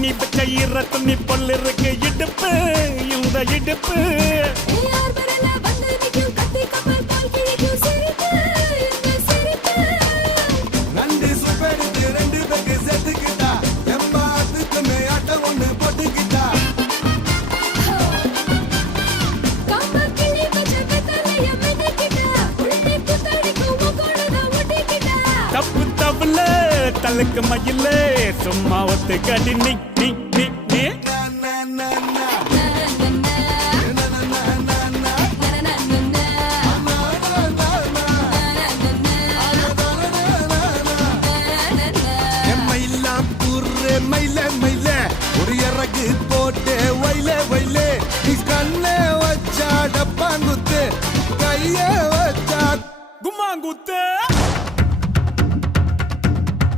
பண்ணி வச்ச ஈர துணி பொல்லு இருக்கு இடுப்பு இந்த இடுப்பு நன்றி சுப்பெடுத்து ரெண்டு பேருக்கு சேர்த்துக்கிட்டா எம்மாத்துக்கு மேயாட்ட ஒண்ணு போட்டுக்கிட்டா தப்பு தப்புல தலுக்கு மயில சும்மா ஒத்து கடி நீ நீ நீ நீ